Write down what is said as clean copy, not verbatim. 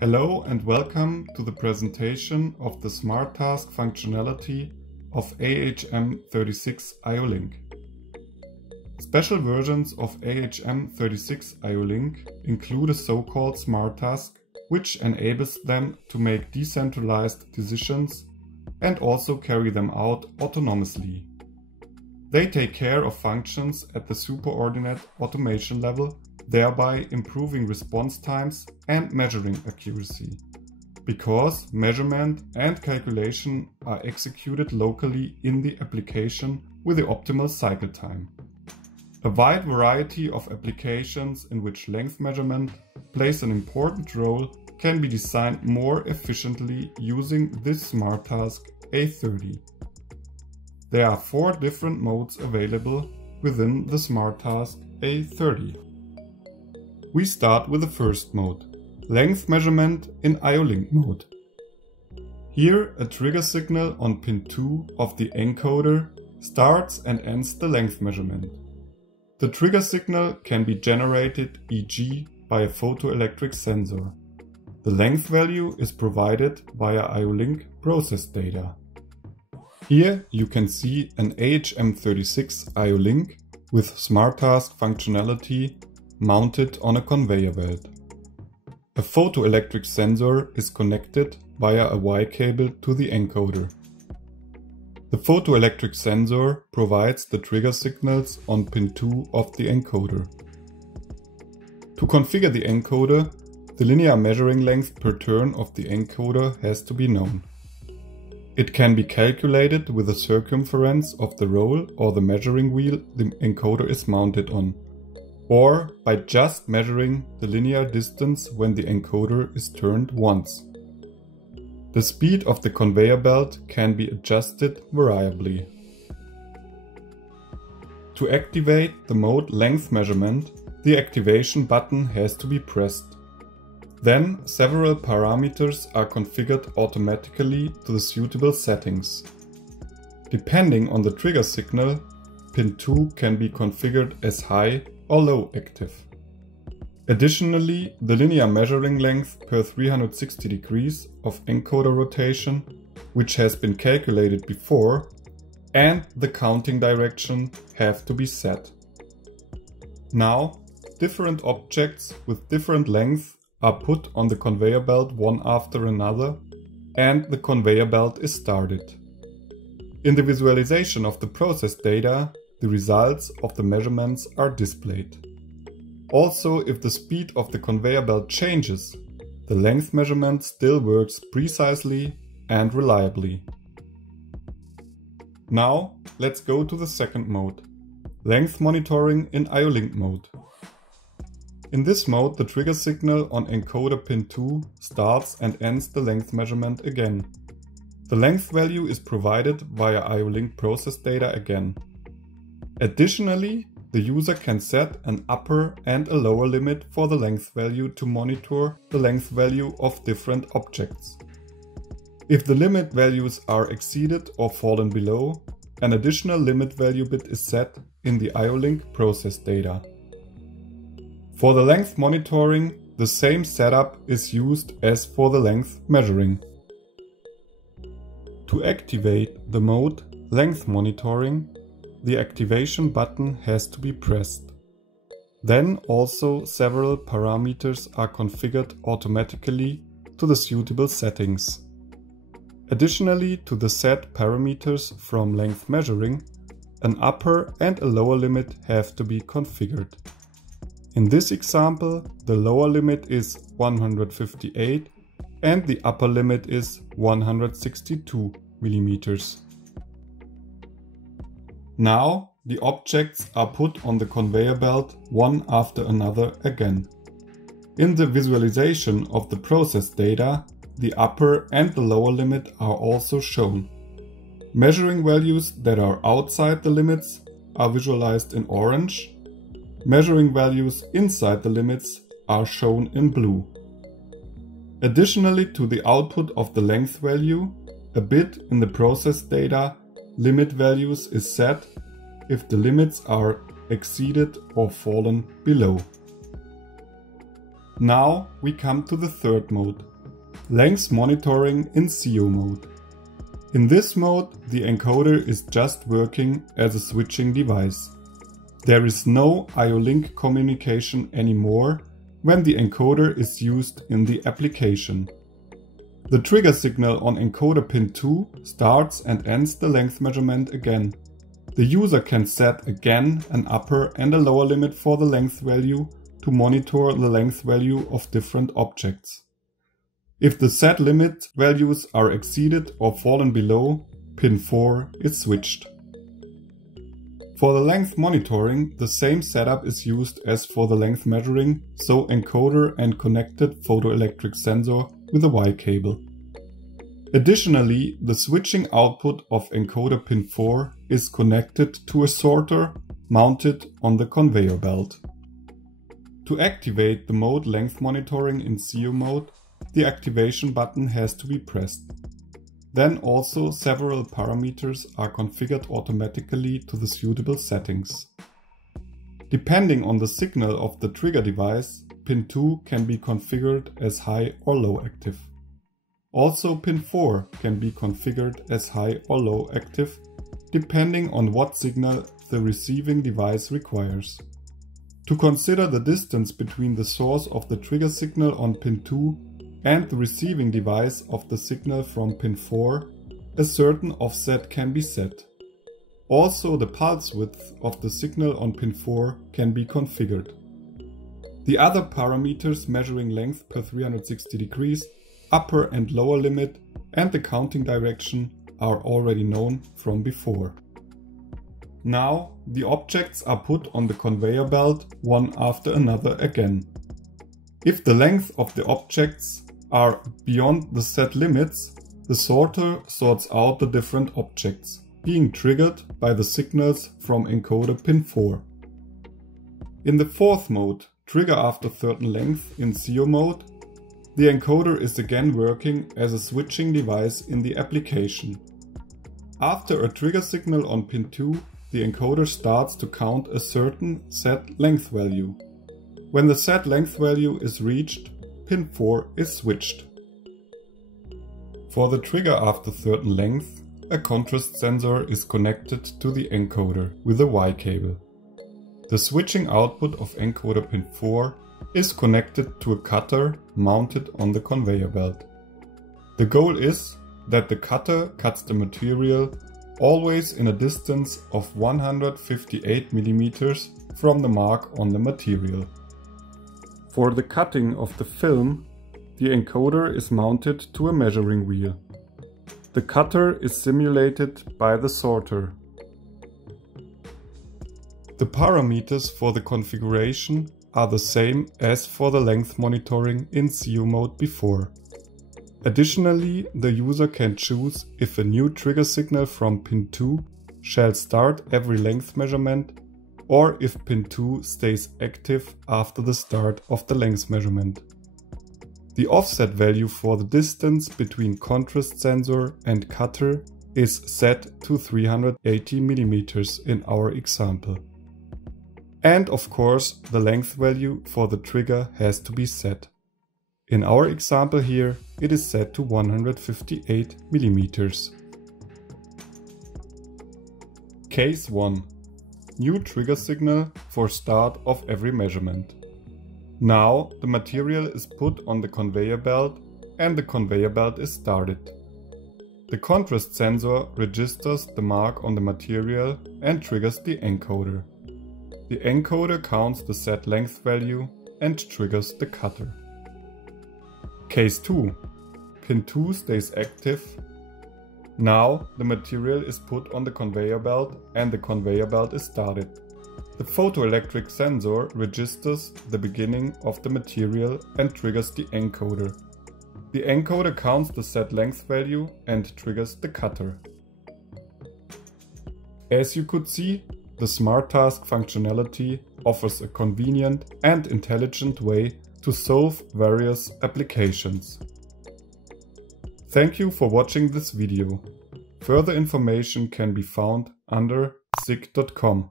Hello and welcome to the presentation of the Smart Task functionality of AHM36 IO-Link. Special versions of AHM36 IO-Link include a so-called Smart Task, which enables them to make decentralized decisions and also carry them out autonomously. They take care of functions at the superordinate automation level, thereby improving response times and measuring accuracy, because measurement and calculation are executed locally in the application with the optimal cycle time. A wide variety of applications in which length measurement plays an important role can be designed more efficiently using this Smart Task A30. There are 4 different modes available within the Smart Task A30. We start with the first mode, length measurement in IO-Link mode. Here a trigger signal on pin 2 of the encoder starts and ends the length measurement. The trigger signal can be generated, e.g. by a photoelectric sensor. The length value is provided via IO-Link process data. Here you can see an AHM36 IO-Link with Smart Task functionality mounted on a conveyor belt. A photoelectric sensor is connected via a Y cable to the encoder. The photoelectric sensor provides the trigger signals on pin 2 of the encoder. To configure the encoder, the linear measuring length per turn of the encoder has to be known. It can be calculated with the circumference of the roll or the measuring wheel the encoder is mounted on, or by just measuring the linear distance when the encoder is turned once. The speed of the conveyor belt can be adjusted variably. To activate the mode length measurement, the activation button has to be pressed. Then several parameters are configured automatically to the suitable settings. Depending on the trigger signal, pin 2 can be configured as high or low active. Additionally, the linear measuring length per 360 degrees of encoder rotation, which has been calculated before, and the counting direction have to be set. Now, different objects with different length are put on the conveyor belt one after another, and the conveyor belt is started. In the visualization of the process data, the results of the measurements are displayed. Also, if the speed of the conveyor belt changes, the length measurement still works precisely and reliably. Now, let's go to the second mode, length monitoring in IO-Link mode. In this mode, the trigger signal on encoder pin 2 starts and ends the length measurement again. The length value is provided via IO-Link process data again. Additionally, the user can set an upper and a lower limit for the length value to monitor the length value of different objects. If the limit values are exceeded or fallen below, an additional limit value bit is set in the IO-Link process data. For the length monitoring, the same setup is used as for the length measuring. To activate the mode length monitoring, the activation button has to be pressed. Then also several parameters are configured automatically to the suitable settings. Additionally to the set parameters from length measuring, an upper and a lower limit have to be configured. In this example, the lower limit is 158 and the upper limit is 162 mm. Now the objects are put on the conveyor belt one after another again. In the visualization of the process data, the upper and the lower limit are also shown. Measuring values that are outside the limits are visualized in orange. Measuring values inside the limits are shown in blue. Additionally to the output of the length value, a bit in the process data limit values is set if the limits are exceeded or fallen below. Now we come to the third mode, length monitoring in CO mode. In this mode, the encoder is just working as a switching device. There is no I/O link communication anymore when the encoder is used in the application. The trigger signal on encoder pin 2 starts and ends the length measurement again. The user can set again an upper and a lower limit for the length value to monitor the length value of different objects. If the set limit values are exceeded or fallen below, pin 4 is switched. For the length monitoring, the same setup is used as for the length measuring, so encoder and connected photoelectric sensor with a Y cable. Additionally, the switching output of encoder pin 4 is connected to a sorter mounted on the conveyor belt. To activate the mode length monitoring in CO mode, the activation button has to be pressed. Then also several parameters are configured automatically to the suitable settings. Depending on the signal of the trigger device, pin 2 can be configured as high or low active. Also pin 4 can be configured as high or low active, depending on what signal the receiving device requires. To consider the distance between the source of the trigger signal on pin 2 and the receiving device of the signal from pin 4, a certain offset can be set. Also the pulse width of the signal on pin 4 can be configured. The other parameters measuring length per 360 degrees, upper and lower limit, and the counting direction are already known from before. Now the objects are put on the conveyor belt one after another again. If the length of the objects are beyond the set limits, the sorter sorts out the different objects, being triggered by the signals from encoder pin 4. In the fourth mode, trigger after certain length in CO mode, the encoder is again working as a switching device in the application. After a trigger signal on pin 2, the encoder starts to count a certain set length value. When the set length value is reached, pin 4 is switched. For the trigger after certain length, a contrast sensor is connected to the encoder with a Y cable. The switching output of encoder pin 4 is connected to a cutter mounted on the conveyor belt. The goal is that the cutter cuts the material always in a distance of 158 mm from the mark on the material. For the cutting of the film, the encoder is mounted to a measuring wheel. The cutter is simulated by the sorter. The parameters for the configuration are the same as for the length monitoring in CO mode before. Additionally, the user can choose if a new trigger signal from pin 2 shall start every length measurement, or if pin 2 stays active after the start of the length measurement. The offset value for the distance between contrast sensor and cutter is set to 380 mm in our example. And of course, the length value for the trigger has to be set. In our example here, it is set to 158 mm. Case 1. New trigger signal for start of every measurement. Now the material is put on the conveyor belt and the conveyor belt is started. The contrast sensor registers the mark on the material and triggers the encoder. The encoder counts the set length value and triggers the cutter. Case 2. Pin 2 stays active. Now the material is put on the conveyor belt and the conveyor belt is started. The photoelectric sensor registers the beginning of the material and triggers the encoder. The encoder counts the set length value and triggers the cutter. As you could see, the Smart Task functionality offers a convenient and intelligent way to solve various applications. Thank you for watching this video. Further information can be found under sig.com.